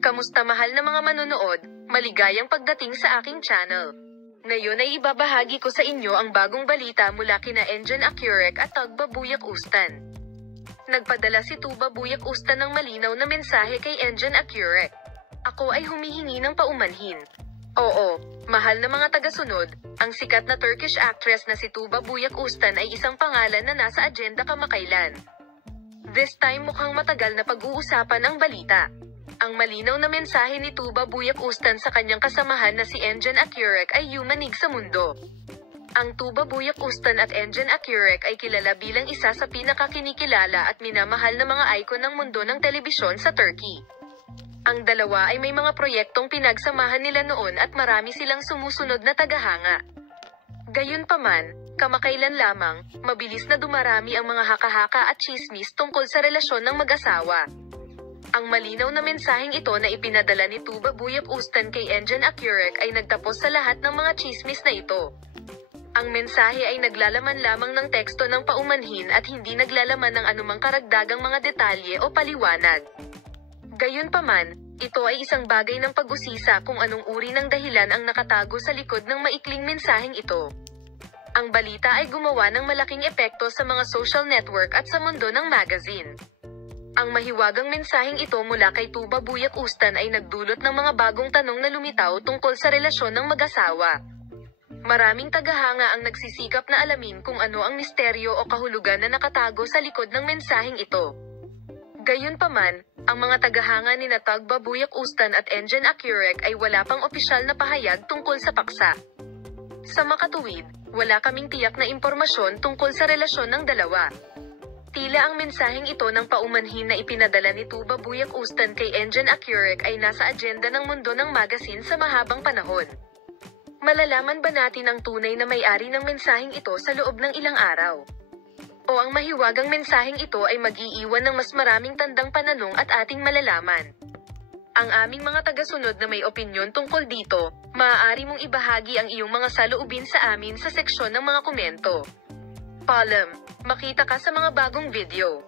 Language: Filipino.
Kamusta mahal na mga manonood, maligayang pagdating sa aking channel. Ngayon ay ibabahagi ko sa inyo ang bagong balita mula kina Engin Akyurek at Tugba Buyak Ustan. Nagpadala si Tuba Buyak Ustan ng malinaw na mensahe kay Engin Akyurek. Ako ay humihingi ng paumanhin. Oo, mahal na mga tagasunod, ang sikat na Turkish actress na si Tuba Buyak Ustan ay isang pangalan na nasa agenda kamakailan. This time mukhang matagal na pag-uusapan ang balita. Ang malinaw na mensahe ni Tuba Buyak Ustan sa kanyang kasamahan na si Engin Akyurek ay yumanig sa mundo. Ang Tuba Buyak Ustan at Engin Akyurek ay kilala bilang isa sa pinakakinikilala at minamahal na mga icon ng mundo ng telebisyon sa Turkey. Ang dalawa ay may mga proyektong pinagsamahan nila noon at marami silang sumusunod na tagahanga. Gayunpaman, kamakailan lamang, mabilis na dumarami ang mga haka-haka at chismis tungkol sa relasyon ng mag-asawa. Ang malinaw na mensaheng ito na ipinadala ni Tuba Buyak Ustan kay Engin Akyurek ay nagtapos sa lahat ng mga chismis na ito. Ang mensahe ay naglalaman lamang ng teksto ng paumanhin at hindi naglalaman ng anumang karagdagang mga detalye o paliwanag. Gayunpaman, ito ay isang bagay ng pag-usisa kung anong uri ng dahilan ang nakatago sa likod ng maikling mensaheng ito. Ang balita ay gumawa ng malaking epekto sa mga social network at sa mundo ng magazine. Ang mahiwagang mensaheng ito mula kay Tuba Buyak Ustan ay nagdulot ng mga bagong tanong na lumitaw tungkol sa relasyon ng mag-asawa. Maraming tagahanga ang nagsisikap na alamin kung ano ang misteryo o kahulugan na nakatago sa likod ng mensaheng ito. Gayunpaman, ang mga tagahanga ni Tugba Buyak Ustan at Engin Akyurek ay wala pang opisyal na pahayag tungkol sa paksa. Sa makatuwid, wala kaming tiyak na impormasyon tungkol sa relasyon ng dalawa. Tila ang mensaheng ito ng paumanhin na ipinadala ni Tuba Buyak Ustan kay Engin Akyurek ay nasa agenda ng mundo ng magazine sa mahabang panahon. Malalaman ba natin ang tunay na may-ari ng mensaheng ito sa loob ng ilang araw? O ang mahiwagang mensaheng ito ay mag-iiwan ng mas maraming tandang pananong at ating malalaman? Ang aming mga tagasunod na may opinyon tungkol dito, maaari mong ibahagi ang iyong mga saloobin sa amin sa seksyon ng mga komento. Makita ka sa mga bagong video.